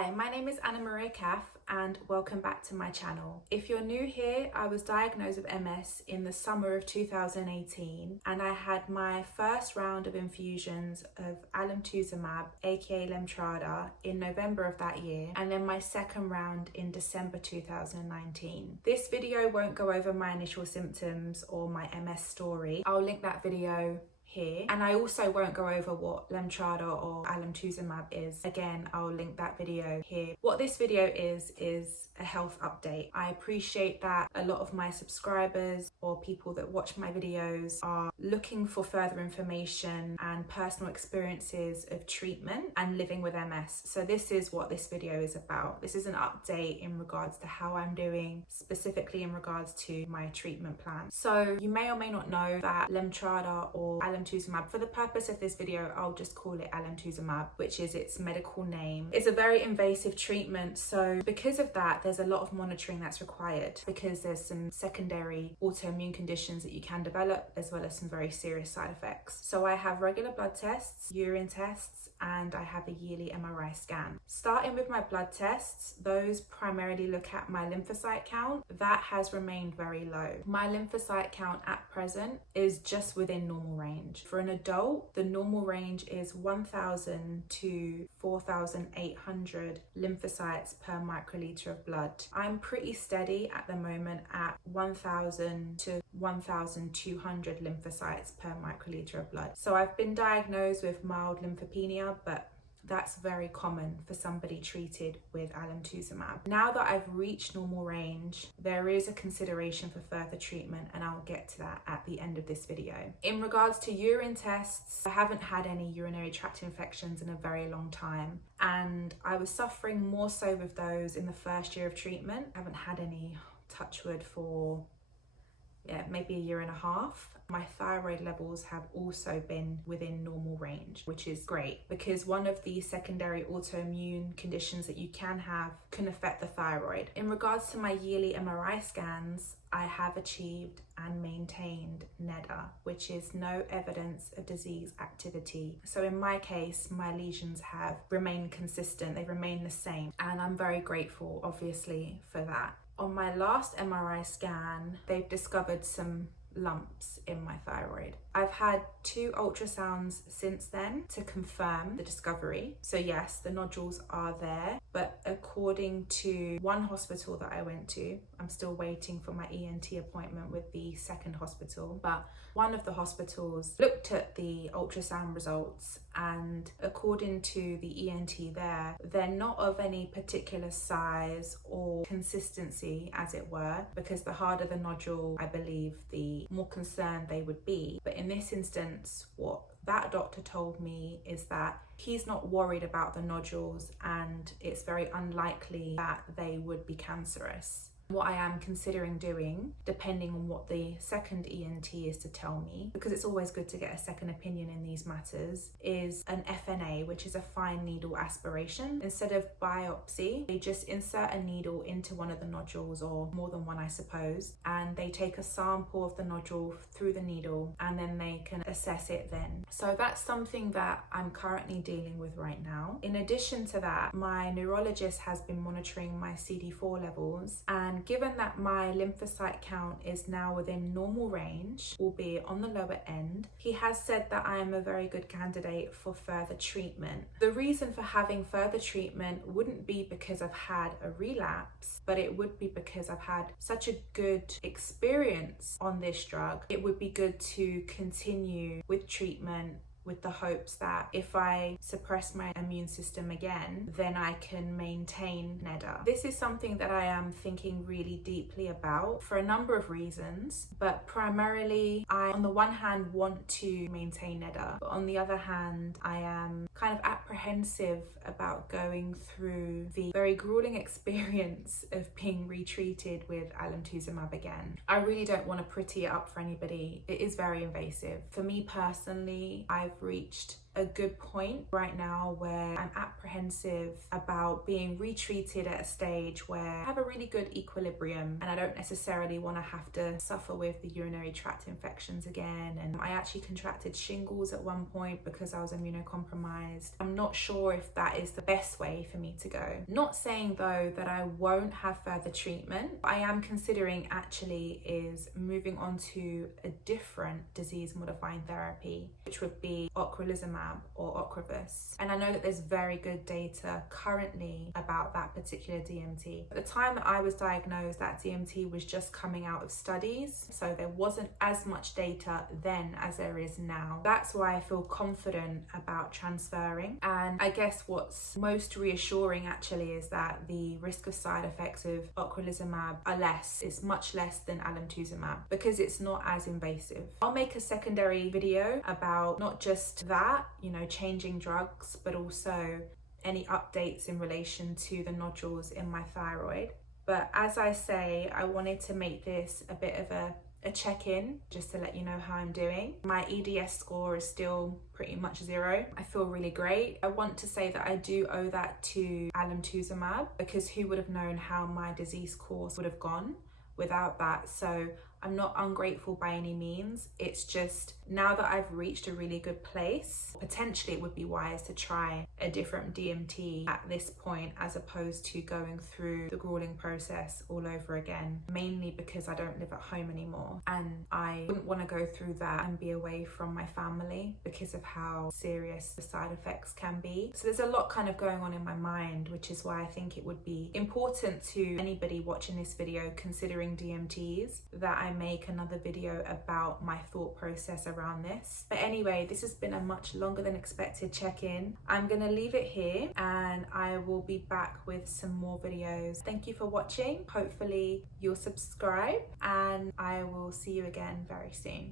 Hi, my name is Anna Maria Caff and welcome back to my channel. If you're new here, I was diagnosed with MS in the summer of 2018 and I had my first round of infusions of Alemtuzumab, aka Lemtrada, in November of that year, and then my second round in December 2019. This video won't go over my initial symptoms or my MS story. I'll link that video here, and I also won't go over what Lemtrada or Alemtuzumab is. Again, I'll link that video here. What this video is a health update. I appreciate that a lot of my subscribers or people that watch my videos are looking for further information and personal experiences of treatment and living with MS. So this is what this video is about. This is an update in regards to how I'm doing, specifically in regards to my treatment plan. So you may or may not know that Lemtrada or Alemtuzumab, for the purpose of this video, I'll just call it Alemtuzumab, which is its medical name. It's a very invasive treatment, so because of that, there's a lot of monitoring that's required because there's some secondary autoimmune conditions that you can develop, as well as some very serious side effects. So I have regular blood tests, urine tests, and I have a yearly MRI scan. Starting with my blood tests, those primarily look at my lymphocyte count. That has remained very low. My lymphocyte count at present is just within normal range. For an adult, the normal range is 1,000 to 4,800 lymphocytes per microliter of blood. I'm pretty steady at the moment at 1,000 to 1,200 lymphocytes per microliter of blood. So I've been diagnosed with mild lymphopenia, but that's very common for somebody treated with Alemtuzumab. Now that I've reached normal range, there is a consideration for further treatment, and I'll get to that at the end of this video. In regards to urine tests, I haven't had any urinary tract infections in a very long time, and I was suffering more so with those in the first year of treatment. I haven't had any, touch wood, for maybe a year and a half. My thyroid levels have also been within normal range, which is great because one of the secondary autoimmune conditions that you can have can affect the thyroid. In regards to my yearly MRI scans, I have achieved and maintained NEDA, which is no evidence of disease activity. So in my case, my lesions have remained consistent, they remain the same, and I'm very grateful, obviously, for that. On my last MRI scan, they've discovered some lumps in my thyroid. I've had 2 ultrasounds since then to confirm the discovery. So yes, the nodules are there, but according to one hospital that I went to, I'm still waiting for my ENT appointment with the second hospital, but one of the hospitals looked at the ultrasound results, and according to the ENT there, they're not of any particular size or consistency, as it were, because the harder the nodule, I believe, the more concerned they would be. But in this instance, what that doctor told me is that he's not worried about the nodules and it's very unlikely that they would be cancerous. What I am considering doing, depending on what the second ENT is to tell me, because it's always good to get a second opinion in these matters, is an FNA, which is a fine needle aspiration. Instead of biopsy, they just insert a needle into one of the nodules, or more than one, I suppose, and they take a sample of the nodule through the needle and then they can assess it then. So that's something that I'm currently dealing with right now. In addition to that, my neurologist has been monitoring my CD4 levels, and given that my lymphocyte count is now within normal range, albeit on the lower end, he has said that I am a very good candidate for further treatment. The reason for having further treatment wouldn't be because I've had a relapse, but it would be because I've had such a good experience on this drug. It would be good to continue with treatment with the hopes that if I suppress my immune system again, then I can maintain NEDA. This is something that I am thinking really deeply about for a number of reasons, but primarily I, on the one hand, want to maintain NEDA, but on the other hand, I am kind of apprehensive about going through the very grueling experience of being retreated with Alemtuzumab again. I really don't want to pretty it up for anybody. It is very invasive. For me personally, I've reached a good point right now where I'm apprehensive about being retreated at a stage where I have a really good equilibrium and I don't necessarily want to have to suffer with the urinary tract infections again. And I actually contracted shingles at one point because I was immunocompromised. I'm not sure if that is the best way for me to go. Not saying though that I won't have further treatment. What I am considering actually is moving on to a different disease modifying therapy, which would be ocrelizumab or Ocrevus. And I know that there's very good data currently about that particular DMT. At the time that I was diagnosed, that DMT was just coming out of studies, so there wasn't as much data then as there is now. That's why I feel confident about transferring. And I guess what's most reassuring actually is that the risk of side effects of ocrelizumab are less. It's much less than Alemtuzumab because it's not as invasive. I'll make a secondary video about not just that, changing drugs, but also any updates in relation to the nodules in my thyroid. But as I say, I wanted to make this a bit of a check-in just to let you know how I'm doing. My EDS score is still pretty much 0. I feel really great. I want to say that I do owe that to Alemtuzumab because who would have known how my disease course would have gone without that. So I'm not ungrateful by any means. It's just now that I've reached a really good place, potentially it would be wise to try a different DMT at this point as opposed to going through the grueling process all over again, mainly because I don't live at home anymore and I wouldn't want to go through that and be away from my family because of how serious the side effects can be. So there's a lot kind of going on in my mind, which is why I think it would be important to anybody watching this video considering DMTs that I make another video about my thought process around this. But anyway, this has been a much longer than expected check-in. I'm gonna leave it here and I will be back with some more videos. Thank you for watching. Hopefully you'll subscribe and I will see you again very soon.